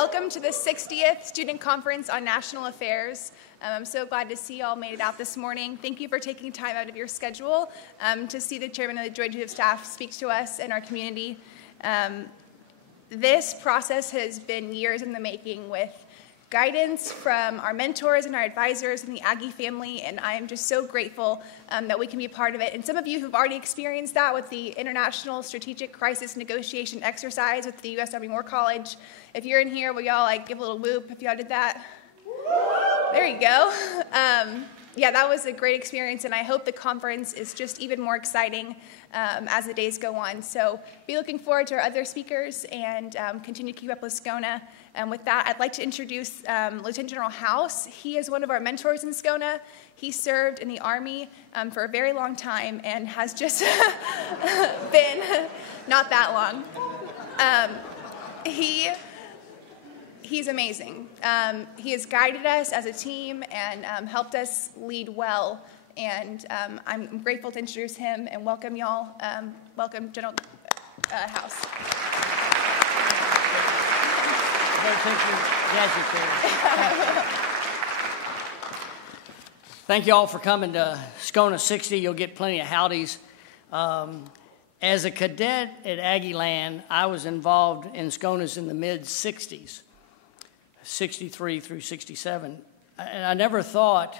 Welcome to the 60th Student Conference on National Affairs. I'm so glad to see you all made it out this morning. Thank you for taking time out of your schedule to see the Chairman of the Joint Chiefs of Staff speak to us and our community. This process has been years in the making with guidance from our mentors and our advisors and the Aggie family, and I am just so grateful that we can be a part of it. And some of you who've already experienced that with the International Strategic Crisis Negotiation Exercise with the U.S. Army War College. If you're in here, will y'all give a little whoop if y'all did that? There you go. Yeah, that was a great experience, and I hope the conference is just even more exciting as the days go on. So be looking forward to our other speakers and continue to keep up with SCONA. And with that, I'd like to introduce Lieutenant General House. He is one of our mentors in SCONA. He served in the Army for a very long time and has just been not that long. He's amazing. He has guided us as a team and helped us lead well. And I'm grateful to introduce him and welcome y'all. Welcome, General House. Thank you all for coming to SCONA 60. You'll get plenty of howdies. As a cadet at Aggieland, I was involved in SCONAs in the mid-60s, 63 through 67. And I never thought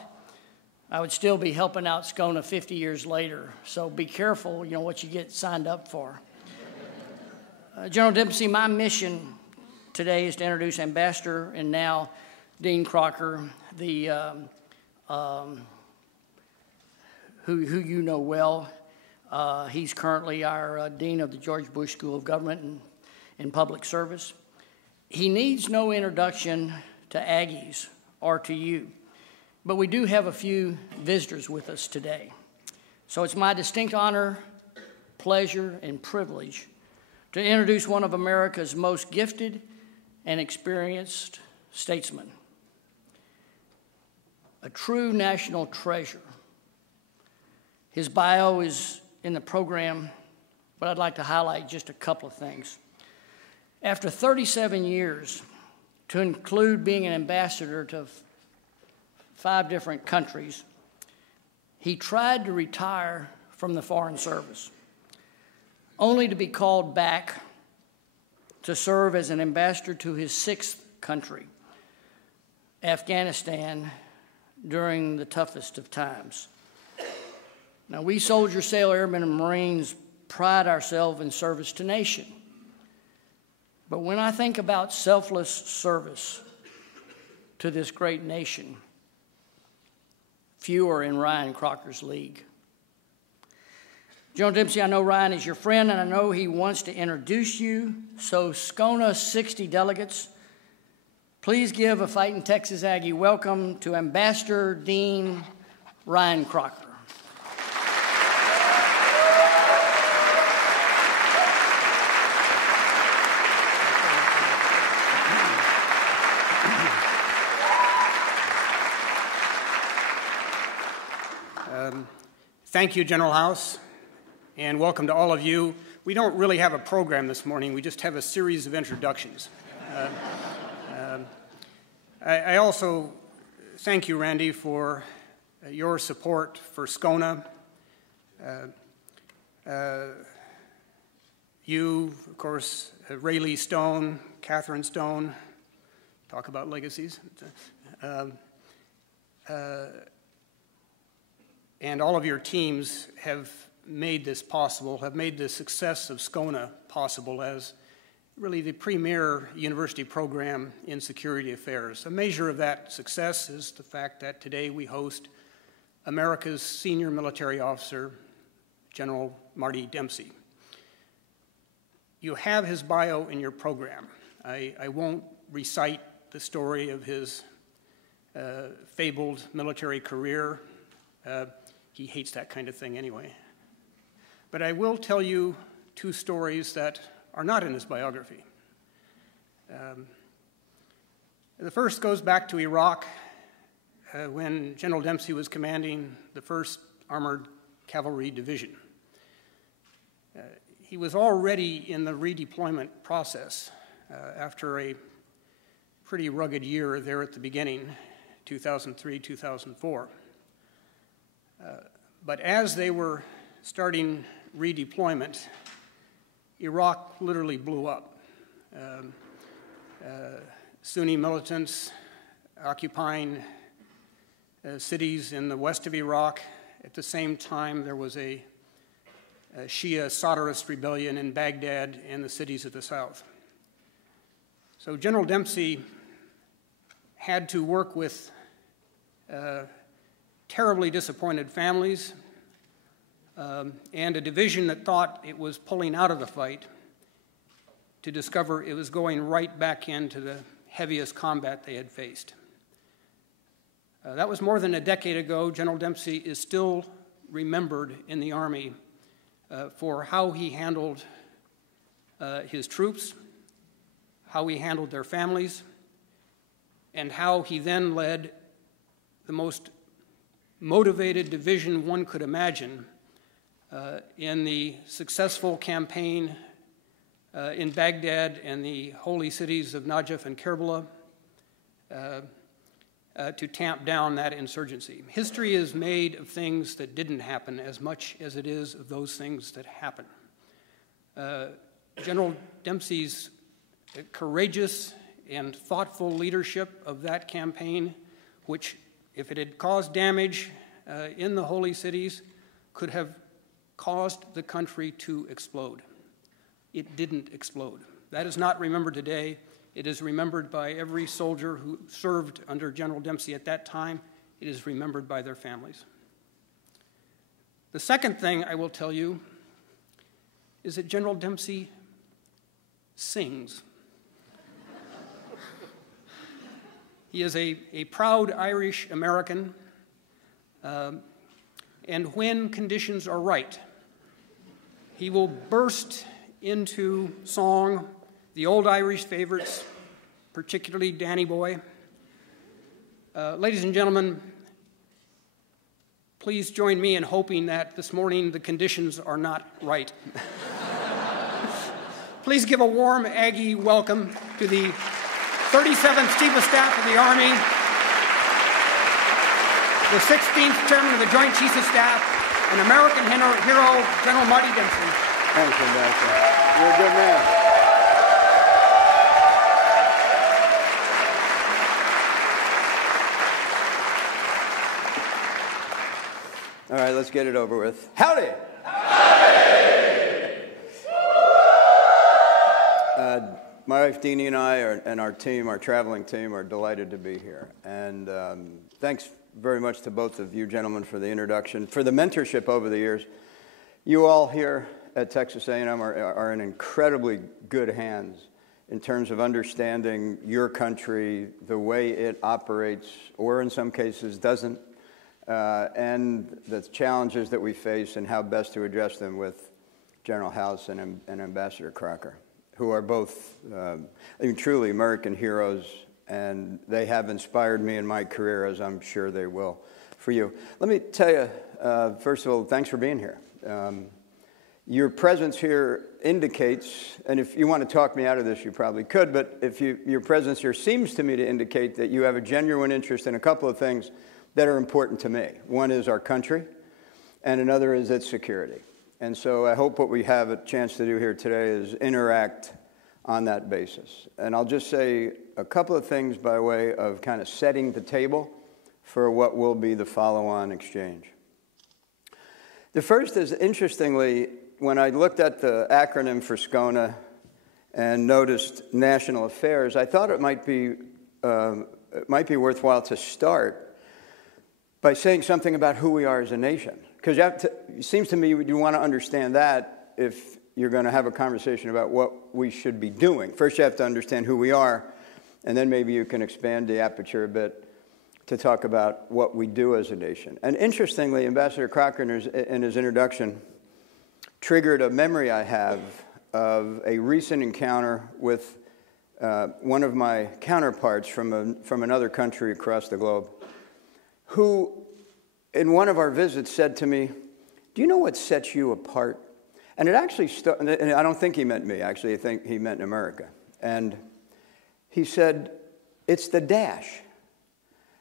I would still be helping out SCONA 50 years later. So be careful, what you get signed up for. General Dempsey, my mission today is to introduce Ambassador and now Dean Crocker, who you know well. He's currently our Dean of the George Bush School of Government and Public Service. He needs no introduction to Aggies or to you, but we do have a few visitors with us today. So it's my distinct honor, pleasure, and privilege to introduce one of America's most gifted and experienced statesmen, a true national treasure. His bio is in the program, but I'd like to highlight just a couple of things. After 37 years, to include being an ambassador to 5 different countries, he tried to retire from the Foreign Service, only to be called back to serve as an ambassador to his 6th country, Afghanistan, during the toughest of times. Now, we soldiers, sailor, airmen, and Marines pride ourselves in service to nation. But when I think about selfless service to this great nation, few are in Ryan Crocker's league. General Dempsey, I know Ryan is your friend, and I know he wants to introduce you. So SCONA 60 delegates, please give a Fighting Texas Aggie welcome to Ambassador Dean Ryan Crocker. Thank you, General House, and welcome to all of you. We don't really have a program this morning. We just have a series of introductions. I also thank you, Randy, for your support for SCONA. You, of course, Rayleigh Stone, Catherine Stone, talk about legacies. And all of your teams have made this possible, have made the success of SCONA possible as really the premier university program in security affairs. A measure of that success is the fact that today we host America's senior military officer, General Marty Dempsey. You have his bio in your program. I won't recite the story of his fabled military career. He hates that kind of thing anyway. But I will tell you 2 stories that are not in his biography. The first goes back to Iraq when General Dempsey was commanding the 1st Armored Cavalry Division. He was already in the redeployment process after a pretty rugged year there at the beginning, 2003, 2004. But as they were starting redeployment, Iraq literally blew up. Sunni militants occupying cities in the west of Iraq. At the same time, there was a Shia Sadrist rebellion in Baghdad and the cities of the south. So General Dempsey had to work with terribly disappointed families and a division that thought it was pulling out of the fight to discover it was going right back into the heaviest combat they had faced. That was more than a decade ago. General Dempsey is still remembered in the Army for how he handled his troops, how he handled their families, and how he then led the most motivated division one could imagine in the successful campaign in Baghdad and the holy cities of Najaf and Karbala to tamp down that insurgency. History is made of things that didn't happen as much as it is of those things that happened. General Dempsey's courageous and thoughtful leadership of that campaign, which, if it had caused damage in the holy cities, could have caused the country to explode. It didn't explode. That is not remembered today. It is remembered by every soldier who served under General Dempsey at that time. It is remembered by their families. The second thing I will tell you is that General Dempsey sings. He is a proud Irish American, and when conditions are right, he will burst into song, the old Irish favorites, particularly Danny Boy. Ladies and gentlemen, please join me in hoping that this morning the conditions are not right. Please give a warm Aggie welcome to the 37th Chief of Staff of the Army, the 16th Chairman of the Joint Chiefs of Staff, an American hero, General Marty Dempsey. Thanks, Ambassador. You're a good man. All right, let's get it over with. Howdy! My wife Deanie and I and our team, our traveling team, are delighted to be here. And thanks very much to both of you gentlemen for the introduction, for the mentorship over the years. You all here at Texas A&M are in incredibly good hands in terms of understanding your country, the way it operates, or in some cases doesn't, and the challenges that we face and how best to address them with General House and Ambassador Crocker, who are both truly American heroes, and they have inspired me in my career, as I'm sure they will for you. Let me tell you, first of all, thanks for being here. Your presence here indicates, and if you want to talk me out of this, you probably could, but if your presence here seems to me to indicate that you have a genuine interest in a couple of things that are important to me. One is our country, and another is its security. And so I hope what we have a chance to do here today is interact on that basis. And I'll just say a couple of things by way of kind of setting the table for what will be the follow-on exchange. The first is, interestingly, when I looked at the acronym for SCONA and noticed national affairs, I thought it might be worthwhile to start by saying something about who we are as a nation. Because it seems to me you want to understand that if you're going to have a conversation about what we should be doing. First, you have to understand who we are, and then maybe you can expand the aperture a bit to talk about what we do as a nation. And interestingly, Ambassador Crocker, in his introduction, triggered a memory I have of a recent encounter with one of my counterparts from another country across the globe, who in one of our visits said to me, "Do you know what sets you apart?" And it actually, and I don't think he meant me, actually, I think he meant America. And he said, It's the dash.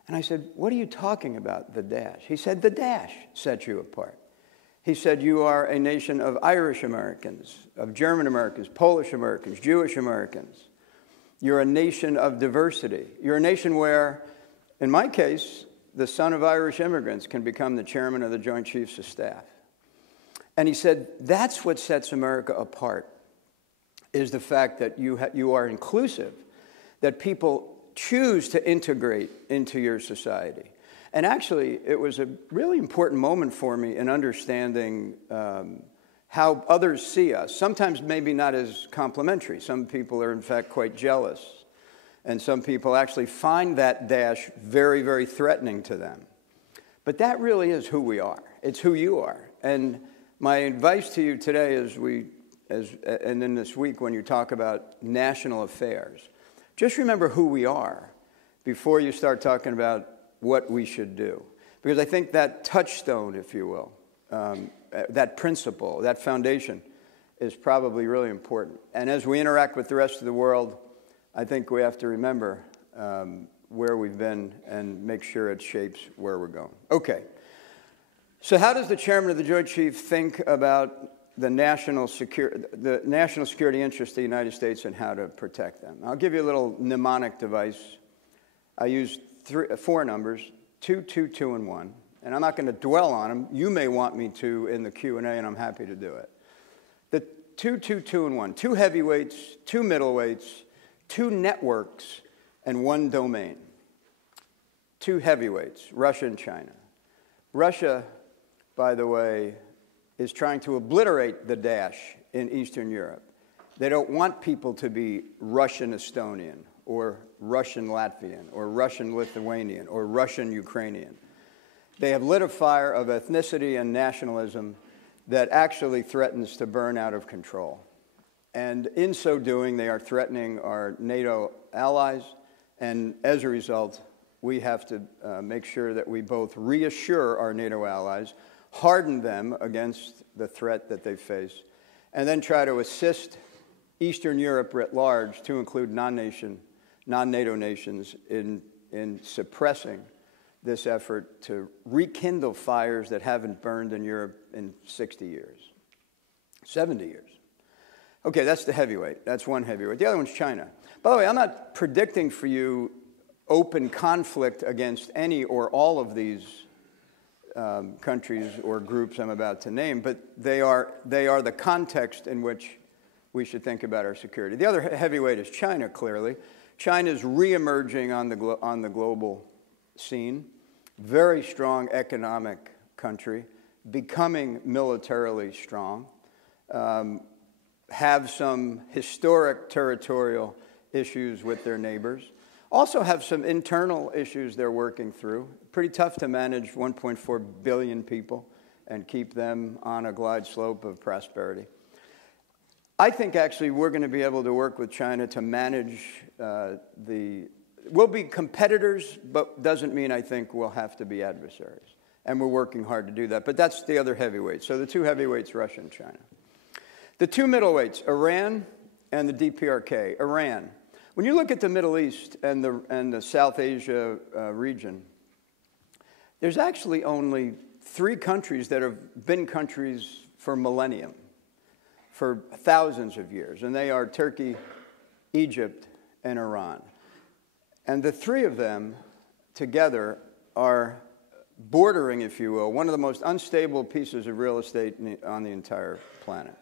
And I said, what are you talking about, the dash? He said, the dash sets you apart. He said, you are a nation of Irish Americans, of German Americans, Polish Americans, Jewish Americans. You're a nation of diversity. You're a nation where, in my case, the son of Irish immigrants can become the chairman of the Joint Chiefs of Staff. And he said, that's what sets America apart, is the fact that you are inclusive, that people choose to integrate into your society. And actually, it was a really important moment for me in understanding how others see us. Sometimes maybe not as complimentary. Some people are, in fact, quite jealous. And some people actually find that dash very, very threatening to them. But that really is who we are. It's who you are. And my advice to you today and in this week when you talk about national affairs, just remember who we are before you start talking about what we should do. Because I think that touchstone, if you will, that principle, that foundation is probably really important. And as we interact with the rest of the world, I think we have to remember where we've been and make sure it shapes where we're going. Okay. So how does the chairman of the Joint Chiefs think about the national security interests of the United States and how to protect them? I'll give you a little mnemonic device. I use 4 numbers, 2, 2, 2, and 1. And I'm not going to dwell on them. You may want me to in the Q&A, and I'm happy to do it. The 2, 2, 2, and 1. 2 heavyweights, 2 middleweights, 2 networks, and 1 domain. 2 heavyweights, Russia and China. Russia, by the way, is trying to obliterate the dash in Eastern Europe. They don't want people to be Russian-Estonian or Russian-Latvian or Russian-Lithuanian or Russian-Ukrainian. They have lit a fire of ethnicity and nationalism that actually threatens to burn out of control. And in so doing, they are threatening our NATO allies, and as a result, we have to make sure that we both reassure our NATO allies, harden them against the threat that they face, and then try to assist Eastern Europe writ large, to include non-NATO nations, in suppressing this effort to rekindle fires that haven't burned in Europe in 60 years, 70 years. Okay, that's the heavyweight. That's 1 heavyweight. The other one's China. By the way, I'm not predicting for you open conflict against any or all of these countries or groups I'm about to name, but they are the context in which we should think about our security. The other heavyweight is China, clearly. China is reemerging on the global scene. Very strong economic country, becoming militarily strong, have some historic territorial issues with their neighbors, also have some internal issues they're working through. Pretty tough to manage 1.4 billion people and keep them on a glide slope of prosperity. I think actually we're going to be able to work with China to manage we'll be competitors, but doesn't mean I think we'll have to be adversaries. And we're working hard to do that. But that's the other heavyweight. So the 2 heavyweights, Russia and China. The 2 middleweights, Iran and the DPRK. Iran. When you look at the Middle East and the South Asia region, there's actually only 3 countries that have been countries for millennium, for thousands of years. And they are Turkey, Egypt, and Iran. And the 3 of them together are bordering, if you will, one of the most unstable pieces of real estate on the entire planet.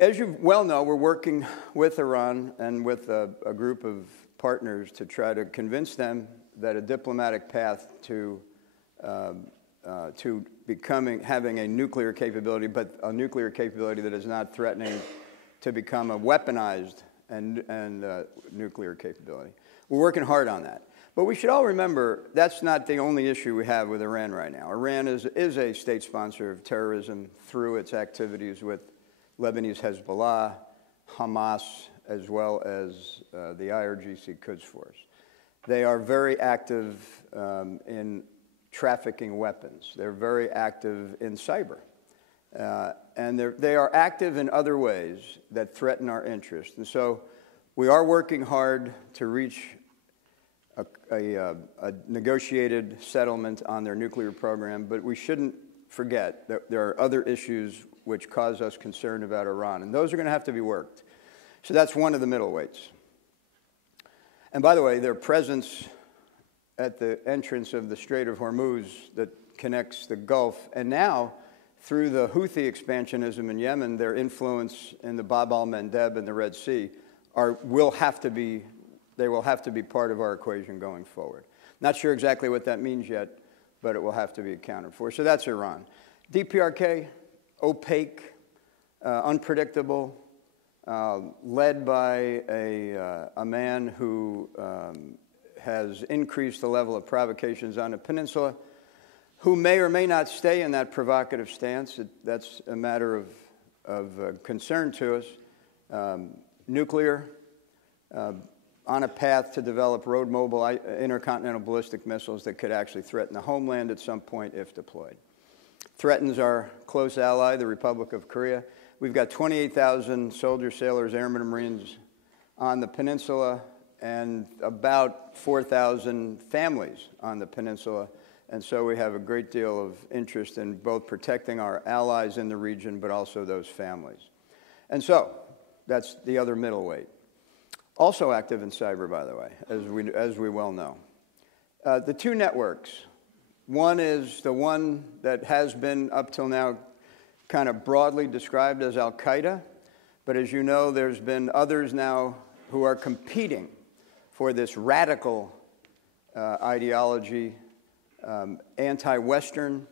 As you well know, we're working with Iran and with a group of partners to try to convince them that a diplomatic path to having a nuclear capability, but a nuclear capability that is not threatening to become a weaponized and nuclear capability. We're working hard on that. But we should all remember that's not the only issue we have with Iran right now. Iran is a state sponsor of terrorism through its activities with Lebanese Hezbollah, Hamas, as well as the IRGC Quds Force. They are very active in trafficking weapons. They're very active in cyber. And they are active in other ways that threaten our interests. And so We are working hard to reach a negotiated settlement on their nuclear program, but we shouldn't forget that there are other issues which cause us concern about Iran, and those are going to have to be worked. So that's one of the middleweights. And by the way, their presence at the entrance of the Strait of Hormuz that connects the Gulf, and now through the Houthi expansionism in Yemen, their influence in the Bab al-Mandeb and the Red Sea will have to be part of our equation going forward. Not sure exactly what that means yet, but it will have to be accounted for. So that's Iran. DPRK, opaque, unpredictable, led by a man who has increased the level of provocations on the peninsula, who may or may not stay in that provocative stance. That's a matter of concern to us. Nuclear, on a path to develop road-mobile intercontinental ballistic missiles that could actually threaten the homeland at some point if deployed. Threatens our close ally, the Republic of Korea. We've got 28,000 soldiers, sailors, airmen, and Marines on the peninsula, and about 4,000 families on the peninsula. And so we have a great deal of interest in both protecting our allies in the region, but also those families. And so that's the other middleweight. Also active in cyber, by the way, as we well know. The two networks. One is the one that has been up till now kind of broadly described as Al-Qaeda, but as you know, there's been others now who are competing for this radical ideology, anti-Western,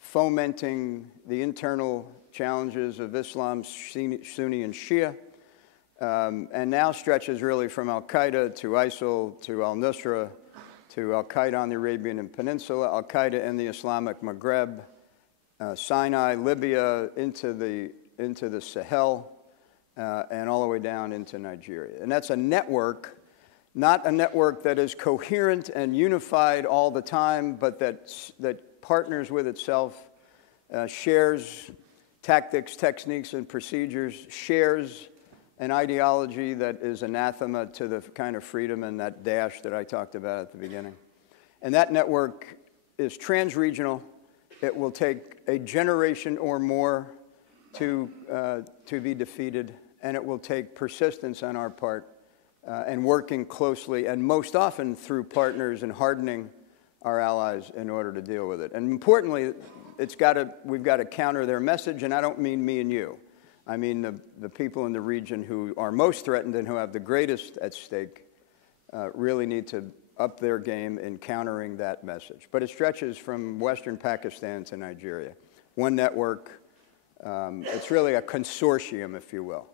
fomenting the internal challenges of Islam, Sunni and Shia, and now stretches really from Al-Qaeda to ISIL to al-Nusra to Al-Qaeda on the Arabian Peninsula, Al-Qaeda in the Islamic Maghreb, Sinai, Libya, into the Sahel, and all the way down into Nigeria. And that's a network, not a network that is coherent and unified all the time, but that partners with itself, shares tactics, techniques, and procedures, shares an ideology that is anathema to the kind of freedom and that dash that I talked about at the beginning. And that network is trans-regional. It will take a generation or more to be defeated, and it will take persistence on our part and working closely, and most often through partners and hardening our allies in order to deal with it. And importantly, we've got to counter their message, and I don't mean me and you. I mean the people in the region who are most threatened and who have the greatest at stake really need to up their game in countering that message. But it stretches from Western Pakistan to Nigeria. One network, it's really a consortium, if you will.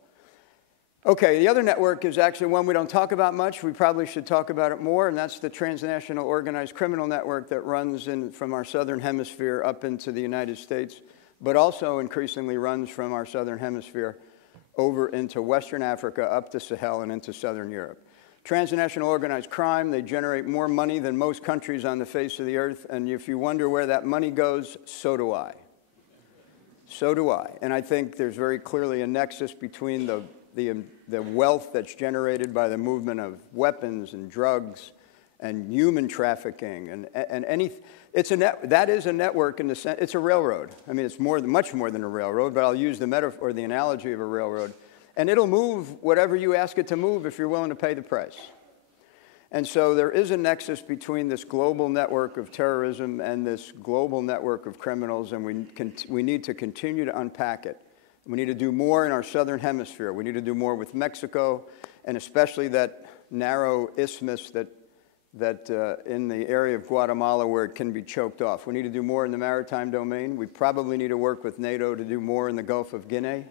Okay, the other network is actually one we don't talk about much. We probably should talk about it more, and that's the transnational organized criminal network that runs from our southern hemisphere up into the United States, but also increasingly runs from our southern hemisphere over into Western Africa, up to Sahel, and into southern Europe. Transnational organized crime, they generate more money than most countries on the face of the earth, and if you wonder where that money goes, so do I. So do I. And I think there's very clearly a nexus between the wealth that's generated by the movement of weapons and drugs and human trafficking and anything. That is a network in the sense, it's a railroad. I mean, it's much more than a railroad, but I'll use the metaphor, the analogy of a railroad. And it'll move whatever you ask it to move if you're willing to pay the price. And so there is a nexus between this global network of terrorism and this global network of criminals, and we need to continue to unpack it. We need to do more in our southern hemisphere. We need to do more with Mexico, and especially that narrow isthmus that in the area of Guatemala where it can be choked off. We need to do more in the maritime domain. We probably need to work with NATO to do more in the Gulf of Guinea,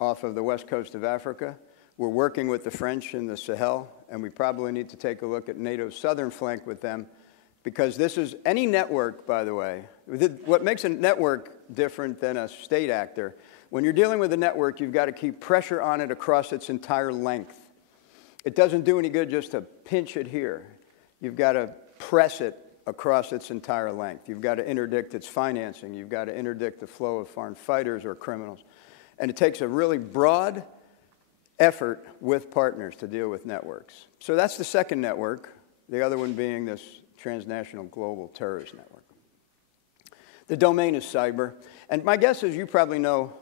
off of the west coast of Africa. We're working with the French in the Sahel, and we probably need to take a look at NATO's southern flank with them, because this is any network, by the way. What makes a network different than a state actor, when you're dealing with a network, you've got to keep pressure on it across its entire length. It doesn't do any good just to pinch it here. You've got to press it across its entire length. You've got to interdict its financing. You've got to interdict the flow of foreign fighters or criminals. And it takes a really broad effort with partners to deal with networks. So that's the second network, the other one being this transnational global terrorist network. The domain is cyber, and my guess is you probably know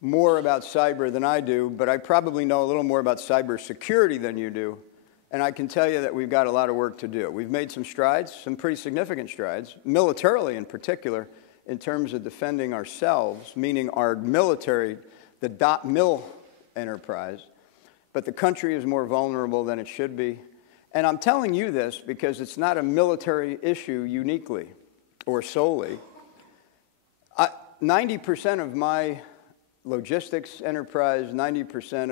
more about cyber than I do, but I probably know a little more about cybersecurity than you do, and I can tell you that we've got a lot of work to do. We've made some strides, some pretty significant strides, militarily in particular, in terms of defending ourselves, meaning our military, the .mil enterprise, but the country is more vulnerable than it should be. And I'm telling you this because it's not a military issue uniquely or solely. 90% of my logistics enterprise, 90%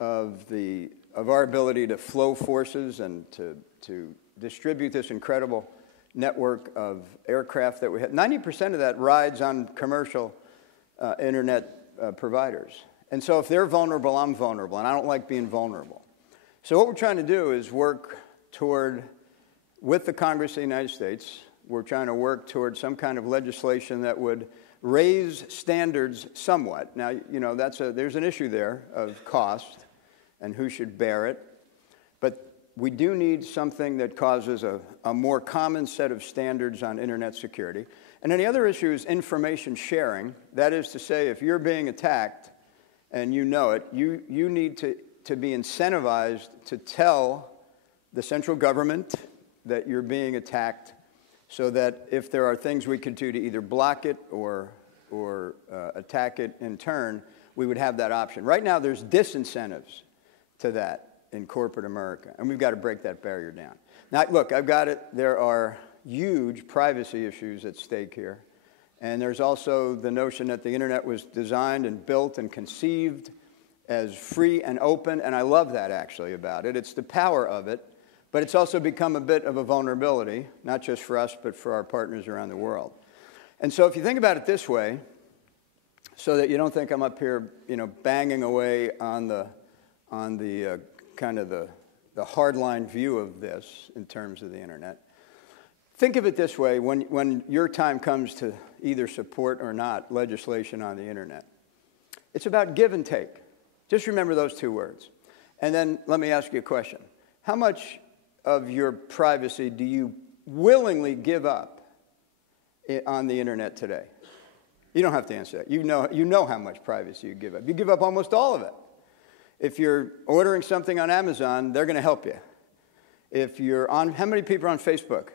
of our ability to flow forces and to distribute this incredible network of aircraft that we have, 90% of that rides on commercial internet providers. And so if they're vulnerable, I'm vulnerable, and I don't like being vulnerable. So what we're trying to do is work toward, with the Congress of the United States, we're trying to work toward some kind of legislation that would raise standards somewhat. Now, you know, there's an issue there of cost and who should bear it, but we do need something that causes a more common set of standards on internet security. And then the other issue is information sharing. That is to say, if you're being attacked and you know it, you need to be incentivized to tell the central government that you're being attacked, so that if there are things we could do to either block it or attack it in turn, we would have that option. Right now, there's disincentives to that in corporate America, and we've got to break that barrier down. Now, look, I've got it. There are huge privacy issues at stake here, and there's also the notion that the internet was designed and built and conceived as free and open, and I love that actually about it. It's the power of it. But it's also become a bit of a vulnerability, not just for us, but for our partners around the world. And so if you think about it this way, so that you don't think I'm up here, you know, banging away on the kind of the hardline view of this in terms of the internet, think of it this way: when your time comes to either support or not legislation on the internet, it's about give and take. Just remember those two words. And then let me ask you a question. How much of your privacy do you willingly give up on the internet today? You don't have to answer that. You know how much privacy you give up. You give up almost all of it. If you're ordering something on Amazon, they're going to help you. If you're on, how many people are on Facebook?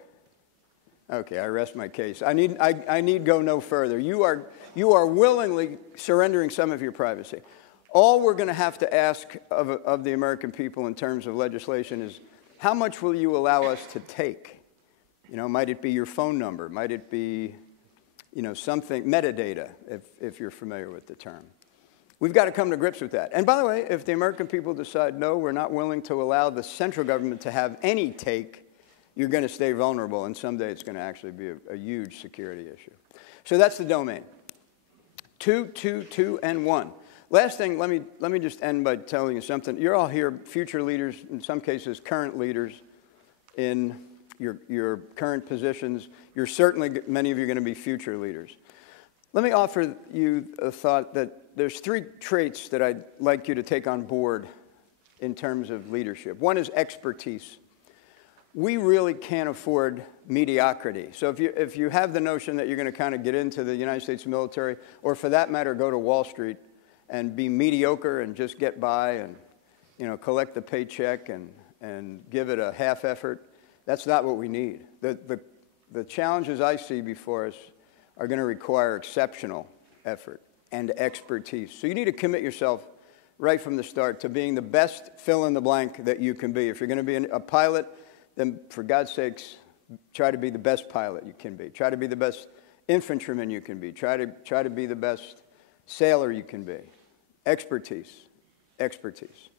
Okay, I rest my case. I need go no further. You are willingly surrendering some of your privacy. All we're going to have to ask of the American people in terms of legislation is, how much will you allow us to take? You know, might it be your phone number? Might it be, you know, something, metadata, if you're familiar with the term. We've got to come to grips with that. And by the way, if the American people decide, no, we're not willing to allow the central government to have any take, you're going to stay vulnerable, and someday it's going to actually be a huge security issue. So that's the domain. 2, 2, 2, and 1. Last thing, let me just end by telling you something. You're all here, future leaders, in some cases current leaders in your current positions. You're certainly, many of you are going to be future leaders. Let me offer you a thought that there's 3 traits that I'd like you to take on board in terms of leadership. One is expertise. We really can't afford mediocrity. So if you have the notion that you're going to kind of get into the United States military, or for that matter, go to Wall Street and be mediocre and just get by and, you know, collect the paycheck and give it a half effort, that's not what we need. The challenges I see before us are going to require exceptional effort and expertise. So you need to commit yourself right from the start to being the best fill-in-the-blank that you can be. If you're going to be a pilot, then for God's sakes, try to be the best pilot you can be. Try to be the best infantryman you can be. Try to be the best sailor you can be. Expertise. Expertise.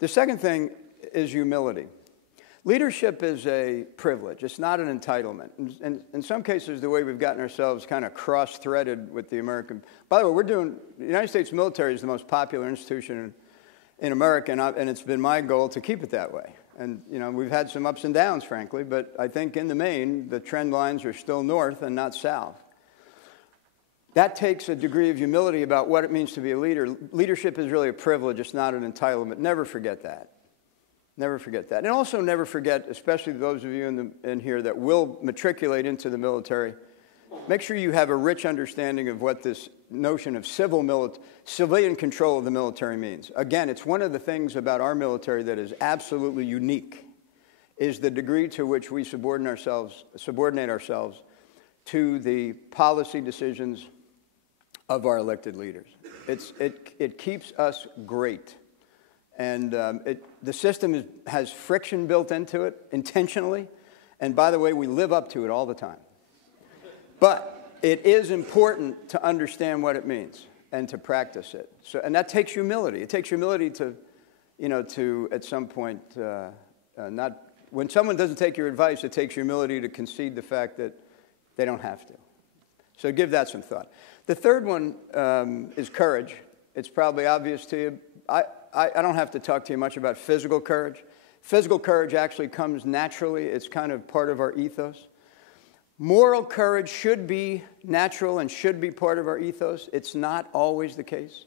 The second thing is humility. Leadership is a privilege. It's not an entitlement. And in some cases, the way we've gotten ourselves kind of cross-threaded with the American... By the way, the United States military is the most popular institution in America, and it's been my goal to keep it that way. And, you know, we've had some ups and downs, frankly, but I think in the main, the trend lines are still north and not south. That takes a degree of humility about what it means to be a leader. Leadership is really a privilege. It's not an entitlement. Never forget that. Never forget that. And also never forget, especially those of you in here that will matriculate into the military, make sure you have a rich understanding of what this notion of civilian control of the military means. Again, it's one of the things about our military that is absolutely unique, is the degree to which we subordinate ourselves to the policy decisions of our elected leaders. It keeps us great. And the system has friction built into it intentionally. And by the way, we live up to it all the time. But it is important to understand what it means and to practice it. And that takes humility. It takes humility to at some point, when someone doesn't take your advice, it takes humility to concede the fact that they don't have to. So give that some thought. The third one is courage. It's probably obvious to you. I don't have to talk to you much about physical courage. Physical courage actually comes naturally. It's kind of part of our ethos. Moral courage should be natural and should be part of our ethos. It's not always the case.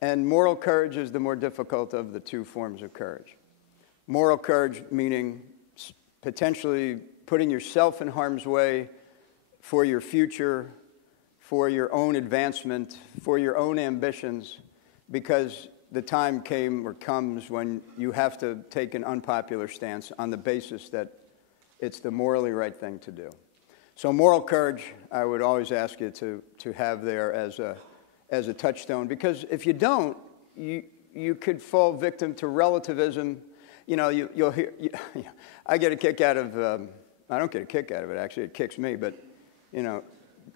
And moral courage is the more difficult of the two forms of courage. Moral courage meaning potentially putting yourself in harm's way for your future, for your own advancement, for your own ambitions, because the time came or comes when you have to take an unpopular stance on the basis that it's the morally right thing to do. So moral courage, I would always ask you to have there as a touchstone, because if you don't, you could fall victim to relativism. You'll hear. I get a kick out of. I don't get a kick out of it. Actually, it kicks me. But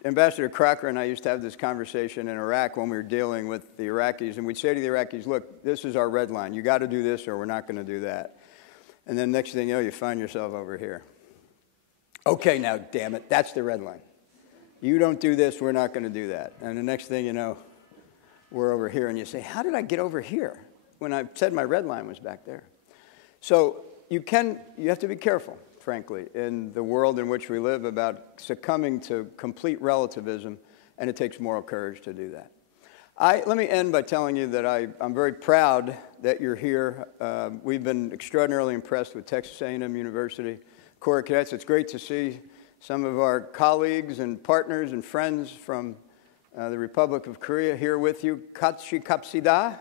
Ambassador Crocker and I used to have this conversation in Iraq when we were dealing with the Iraqis, and we'd say to the Iraqis, "Look, this is our red line. You got to do this, or we're not going to do that." And then next thing you know, you find yourself over here. Okay, now, damn it, that's the red line. You don't do this, we're not going to do that. And the next thing you know, we're over here, and you say, how did I get over here when I said my red line was back there? So you have to be careful, frankly, in the world in which we live about succumbing to complete relativism, and it takes moral courage to do that. Let me end by telling you that I'm very proud that you're here. We've been extraordinarily impressed with Texas A&M University Corps of Cadets. It's great to see some of our colleagues and partners and friends from the Republic of Korea here with you. Katsi kapsida,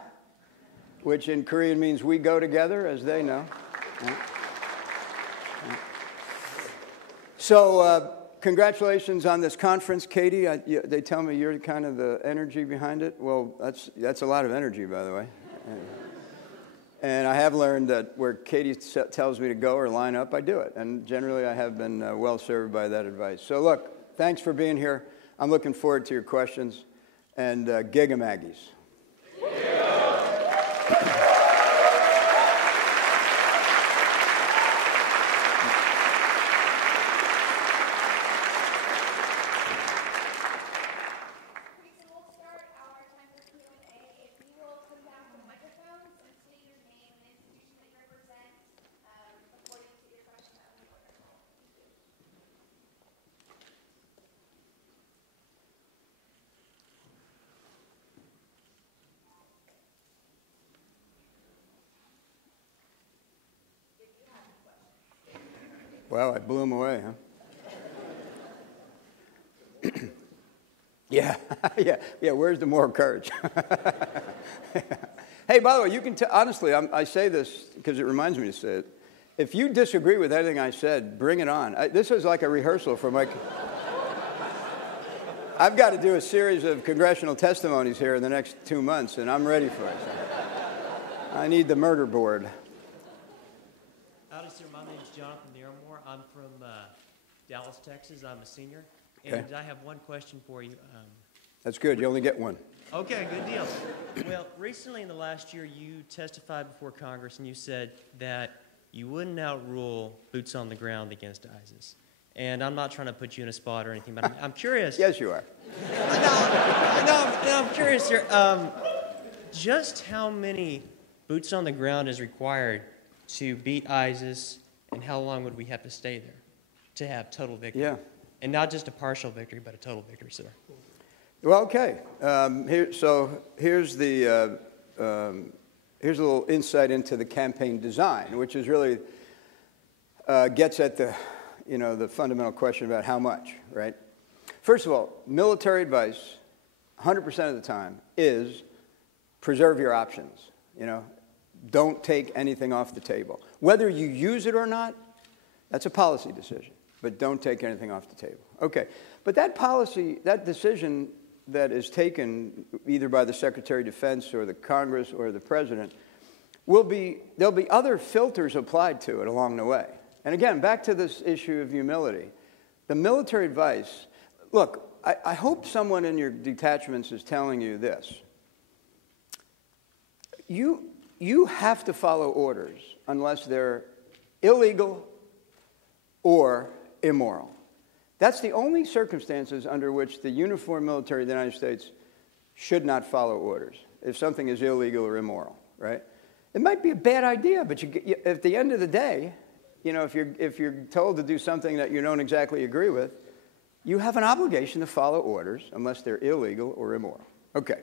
which in Korean means we go together, as they know. So congratulations on this conference, Katie. They tell me you're kind of the energy behind it. Well, that's a lot of energy, by the way. And I have learned that where Katie tells me to go or line up, I do it. And generally, I have been well served by that advice. So look, thanks for being here. I'm looking forward to your questions. And Gigamaggies. Well, I blew him away, huh? Yeah, where's the moral courage? Hey, by the way, you can honestly, I say this because it reminds me to say it. If you disagree with anything I said, bring it on. This is like a rehearsal for my... I've got to do a series of congressional testimonies here in the next 2 months, and I'm ready for it. So I need the murder board. Howdy, sir. My name is Jonathan Dearmore. I'm from Dallas, Texas. I'm a senior. And Okay. I have one question for you. That's good. You only get one. Okay, good deal. Well, recently in the last year, you testified before Congress, and you said that you wouldn't outrule boots on the ground against ISIS. And I'm not trying to put you in a spot or anything, but I'm curious. Yes, you are. No, I'm curious, sir. Just how many boots on the ground is required to beat ISIS, and how long would we have to stay there to have total victory? Yeah. And not just a partial victory, but a total victory, sir. Well, okay. Here's a little insight into the campaign design, which is really gets at the fundamental question about how much, right? First of all, military advice, 100% of the time, is preserve your options. Don't take anything off the table. Whether you use it or not, that's a policy decision. But don't take anything off the table. Okay, but that policy, that decision that is taken either by the Secretary of Defense or the Congress or the President, there'll be other filters applied to it along the way. And again, back to this issue of humility. The military advice, look, I hope someone in your detachments is telling you this. You have to follow orders unless they're illegal or immoral. That's the only circumstances under which the uniformed military of the United States should not follow orders, if something is illegal or immoral, right? It might be a bad idea, but at the end of the day, if you're told to do something that you don't exactly agree with, you have an obligation to follow orders unless they're illegal or immoral. Okay.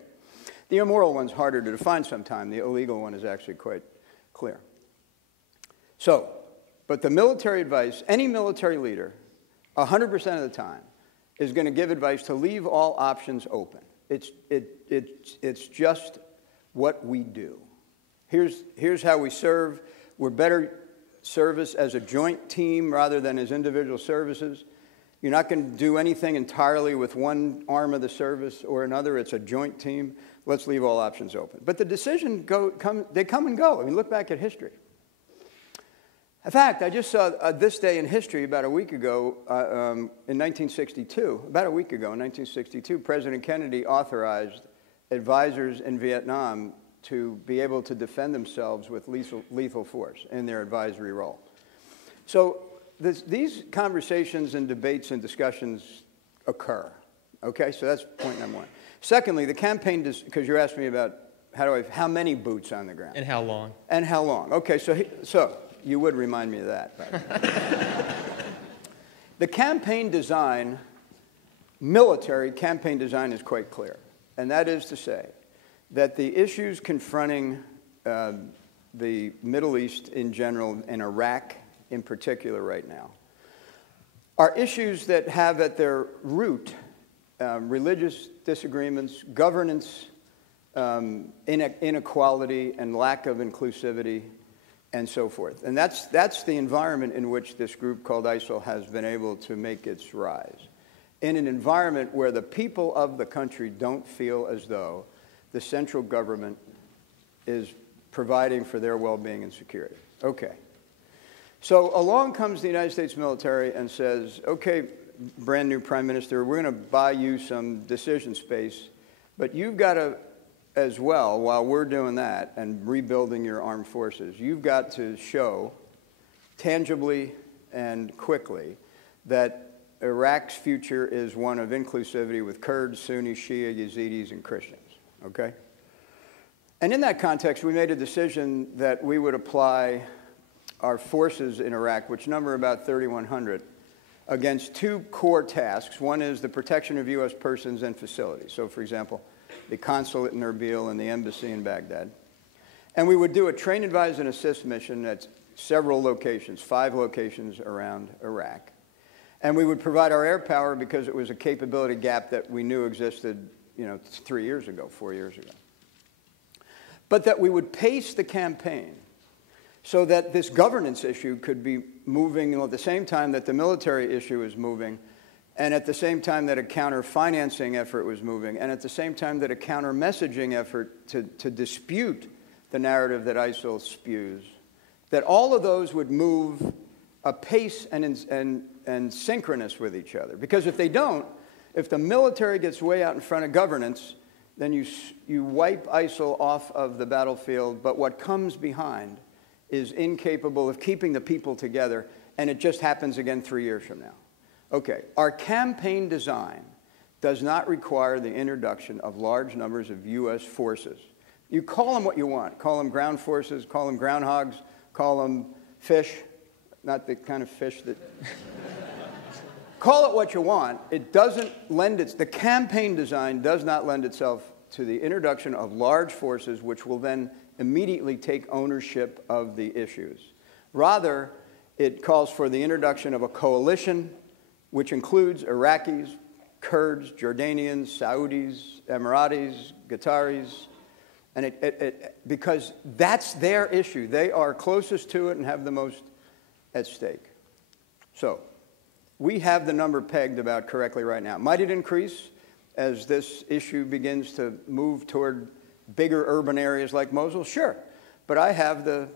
The immoral one's harder to define sometimes. The illegal one is actually quite clear. So, but the military advice, any military leader, 100% of the time, is going to give advice to leave all options open. It's just what we do. Here's how we serve. We're better service as a joint team rather than as individual services. You're not going to do anything entirely with one arm of the service or another. It's a joint team. Let's leave all options open. But the decisions they come and go. I mean, look back at history. In fact, I just saw this day in history about a week ago, in 1962, about a week ago in 1962, President Kennedy authorized advisors in Vietnam to be able to defend themselves with lethal force in their advisory role. So these conversations and debates and discussions occur. Okay, so that's point number one. Secondly, the campaign, because you're asking me about how many boots on the ground. And how long. And how long. Okay, so you would remind me of that. The campaign design, military campaign design is quite clear. And that is to say that the issues confronting the Middle East in general and Iraq in particular right now are issues that have at their root religious disagreements, governance, inequality, and lack of inclusivity, and so forth. And that's the environment in which this group called ISIL has been able to make its rise. In an environment where the people of the country don't feel as though the central government is providing for their well-being and security. Okay. So along comes the United States military and says, okay, brand new prime minister, we're going to buy you some decision space, but you've got to, as well, while we're doing that and rebuilding your armed forces, you've got to show tangibly and quickly that Iraq's future is one of inclusivity with Kurds, Sunni, Shia, Yazidis, and Christians, okay? And in that context, we made a decision that we would apply our forces in Iraq, which number about 3,100, against two core tasks. One is the protection of U.S. persons and facilities. So, for example, the consulate in Erbil and the embassy in Baghdad. And we would do a train, advise, and assist mission at several locations, 5 locations around Iraq. And we would provide our air power because it was a capability gap that we knew existed, 3 years ago, 4 years ago. But that we would pace the campaign so that this governance issue could be moving at the same time that the military issue is moving, and at the same time that a counter-financing effort was moving, and at the same time that a counter-messaging effort to dispute the narrative that ISIL spews, that all of those would move apace and synchronous with each other. Because if they don't, if the military gets way out in front of governance, then you wipe ISIL off of the battlefield, but what comes behind is incapable of keeping the people together, and it just happens again 3 years from now. Okay, our campaign design does not require the introduction of large numbers of U.S. forces. You call them what you want. Call them ground forces, call them groundhogs, call them fish, not the kind of fish that... call it what you want, it doesn't lend the campaign design does not lend itself to the introduction of large forces which will then immediately take ownership of the issues. Rather, it calls for the introduction of a coalition which includes Iraqis, Kurds, Jordanians, Saudis, Emiratis, Qataris, and because that's their issue. They are closest to it and have the most at stake. So we have the number pegged about correctly right now. Might it increase as this issue begins to move toward bigger urban areas like Mosul? Sure. But I have the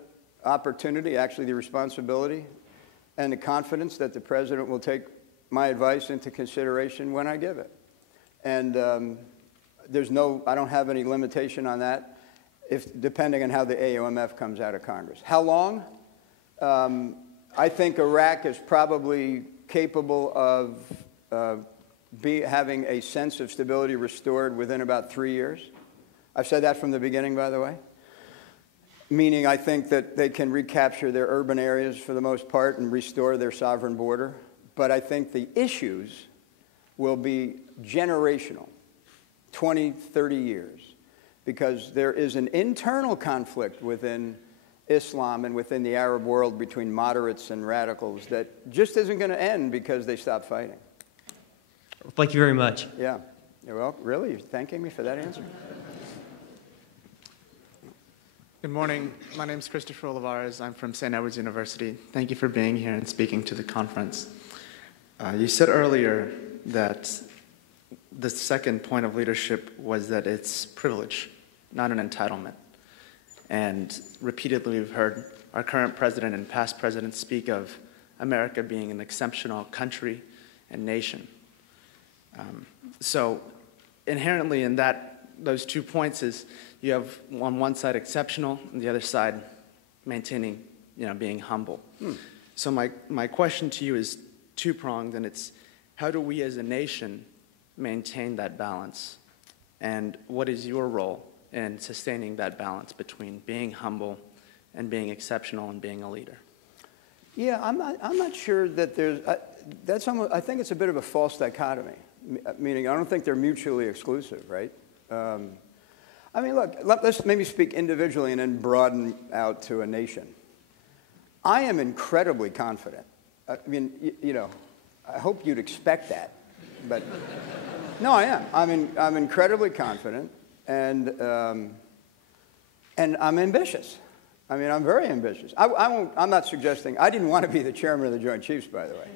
opportunity, actually the responsibility, and the confidence that the president will take my advice into consideration when I give it. And I don't have any limitation on that, depending on how the AUMF comes out of Congress. How long? I think Iraq is probably capable of having a sense of stability restored within about 3 years. I've said that from the beginning, by the way. Meaning I think that they can recapture their urban areas for the most part and restore their sovereign border. But I think the issues will be generational, 20, 30 years, because there is an internal conflict within Islam and within the Arab world between moderates and radicals that just isn't going to end because they stop fighting. Thank you very much. Yeah. Well, really? You're thanking me for that answer? Good morning. My name is Christopher Olivares. I'm from St. Edward's University. Thank you for being here and speaking to the conference. You said earlier that the second point of leadership was that it's privilege, not an entitlement. And repeatedly we've heard our current president and past presidents speak of America being an exceptional country and nation. So inherently in those 2 points is you have on one side exceptional and the other side maintaining, being humble. So my question to you is two-pronged, and it's how do we as a nation maintain that balance? And what is your role in sustaining that balance between being humble and being exceptional and being a leader? Yeah, I'm not sure that there's, I think it's a bit of a false dichotomy, meaning I don't think they're mutually exclusive, right? I mean, look, let's maybe speak individually and then broaden out to a nation. I am incredibly confident. I mean, I hope you'd expect that, but no, I am. I'm incredibly confident, and I'm ambitious. I mean, I'm very ambitious. I'm not suggesting, I didn't want to be the chairman of the Joint Chiefs, by the way.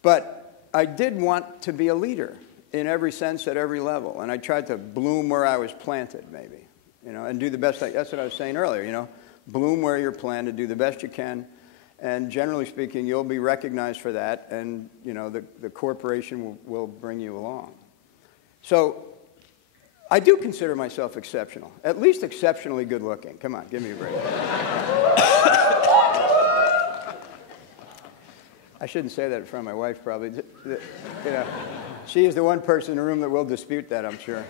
But I did want to be a leader in every sense at every level. And I tried to bloom where I was planted, maybe, and do the best. That's what I was saying earlier, bloom where you're planted, do the best you can. And generally speaking, you'll be recognized for that. And, the corporation will bring you along. So I do consider myself exceptional, at least exceptionally good looking. Come on, give me a break. I shouldn't say that in front of my wife, probably. She is the one person in the room that will dispute that, I'm sure.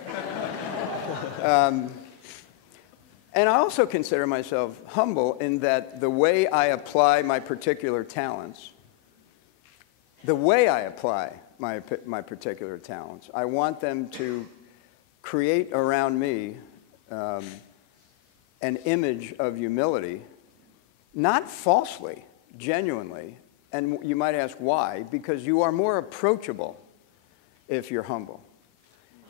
And I also consider myself humble in that the way I apply my particular talents, I want them to create around me an image of humility, not falsely, genuinely. And you might ask why, because you are more approachable if you're humble.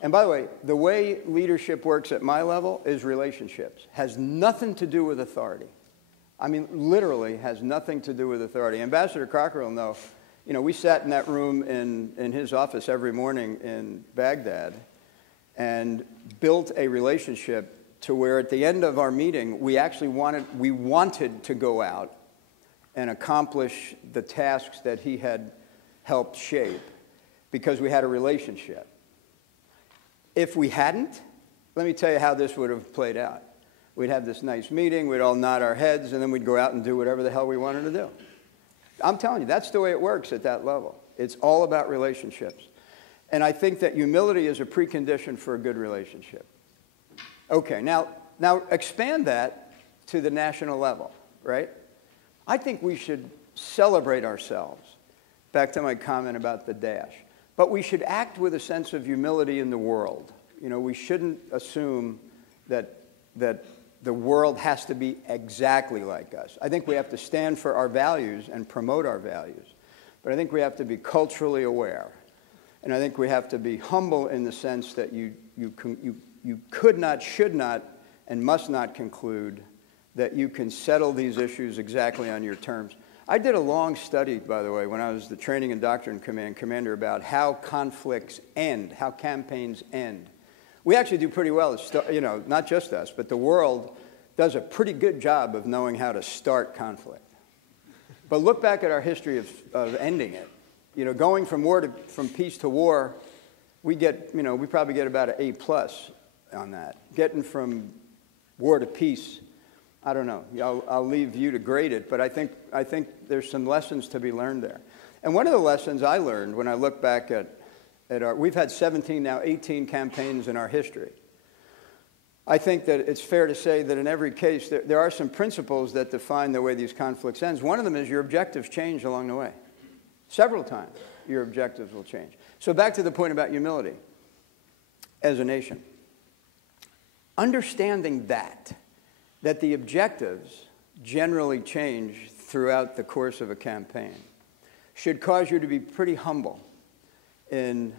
And by the way leadership works at my level is relationships. Has nothing to do with authority. I mean, literally has nothing to do with authority. Ambassador Crocker will know, we sat in that room in his office every morning in Baghdad and built a relationship to where at the end of our meeting, we wanted to go out and accomplish the tasks that he had helped shape because we had a relationship. If we hadn't, let me tell you how this would have played out. We'd have this nice meeting, we'd all nod our heads, and then we'd go out and do whatever the hell we wanted to do. I'm telling you, that's the way it works at that level. It's all about relationships. And I think that humility is a precondition for a good relationship. Okay, now expand that to the national level, right? I think we should celebrate ourselves back to my comment about the dash. But we should act with a sense of humility in the world. You know, we shouldn't assume that the world has to be exactly like us. I think we have to stand for our values and promote our values. But I think we have to be culturally aware. And I think we have to be humble in the sense that you could not, should not, and must not conclude that you can settle these issues exactly on your terms. I did a long study, by the way, when I was the Training and Doctrine Command Commander about how conflicts end, how campaigns end. We actually do pretty well, you know, not just us, but the world does a pretty good job of knowing how to start conflict. But look back at our history of ending it. You know, going from peace to war, we probably get about an A+ on that. Getting from war to peace, I don't know. I'll leave you to grade it, but I think there's some lessons to be learned there. And one of the lessons I learned when I look back at we've had 17, now 18 campaigns in our history. I think that it's fair to say that in every case, there are some principles that define the way these conflicts end. One of them is your objectives change along the way. Several times, your objectives will change. So back to the point about humility as a nation. Understanding that the objectives generally change throughout the course of a campaign should cause you to be pretty humble in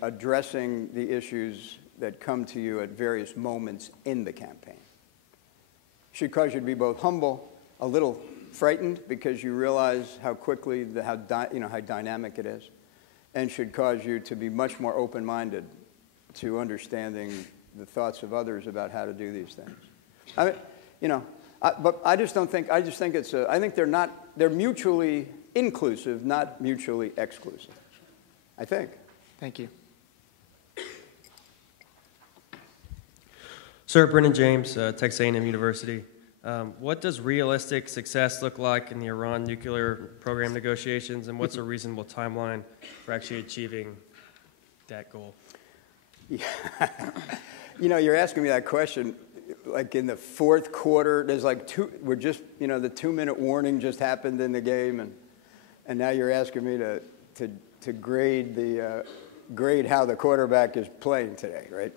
addressing the issues that come to you at various moments in the campaign. Should cause you to be both humble, a little frightened because you realize how quickly, how dynamic it is, and should cause you to be much more open-minded to understanding the thoughts of others about how to do these things. I mean, but I just think they're mutually inclusive, not mutually exclusive. I think. Thank you. Sir, Brennan James, Texas A&M University. What does realistic success look like in the Iran nuclear program negotiations, and what's a reasonable timeline for actually achieving that goal? Yeah. You know, you're asking me that question like in the fourth quarter. There's like the 2-minute warning just happened in the game, and now you're asking me to grade how the quarterback is playing today, right?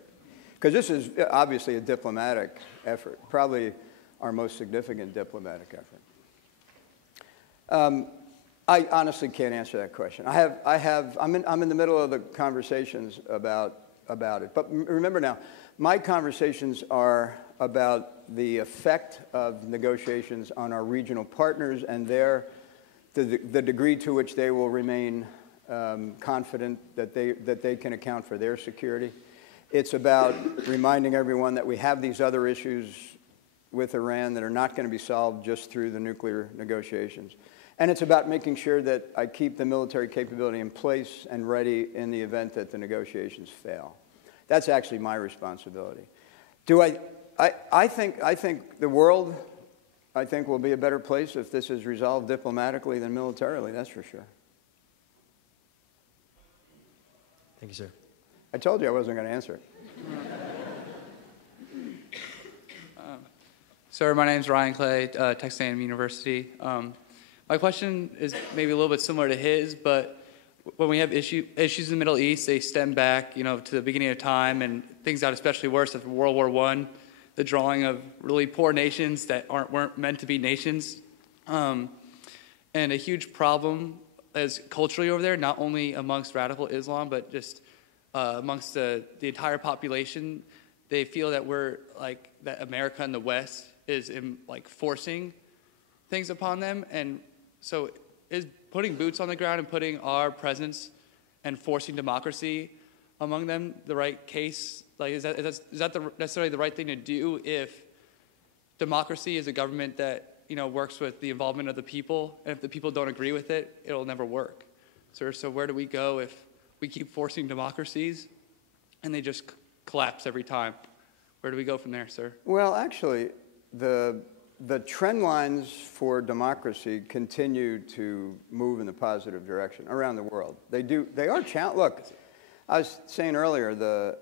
Because this is obviously a diplomatic effort, probably our most significant diplomatic effort. I honestly can't answer that question. I'm in the middle of the conversations about it. But remember now, my conversations are about the effect of negotiations on our regional partners and the degree to which they will remain confident that they can account for their security. It's about reminding everyone that we have these other issues with Iran that are not going to be solved just through the nuclear negotiations. And it's about making sure that I keep the military capability in place and ready in the event that the negotiations fail. That's actually my responsibility. I think the world, will be a better place if this is resolved diplomatically than militarily, that's for sure. Thank you, sir. I told you I wasn't going to answer it. Sir, my name is Ryan Clay, Texas A&M University. My question is maybe a little bit similar to his, but when we have issues in the Middle East, they stem back, to the beginning of time, and things got especially worse after World War I, the drawing of really poor nations that weren't meant to be nations, and a huge problem is culturally over there, not only amongst radical Islam, but just amongst the entire population. They feel that that America and the West is forcing things upon them, and so is putting boots on the ground and putting our presence and forcing democracy among them the right case? Is that necessarily the right thing to do if democracy is a government that works with the involvement of the people, and if the people don't agree with it, it'll never work? So where do we go if we keep forcing democracies and they just collapse every time? Where do we go from there, sir? Well, actually, the trend lines for democracy continue to move in the positive direction around the world. They do. They are Look, I was saying earlier,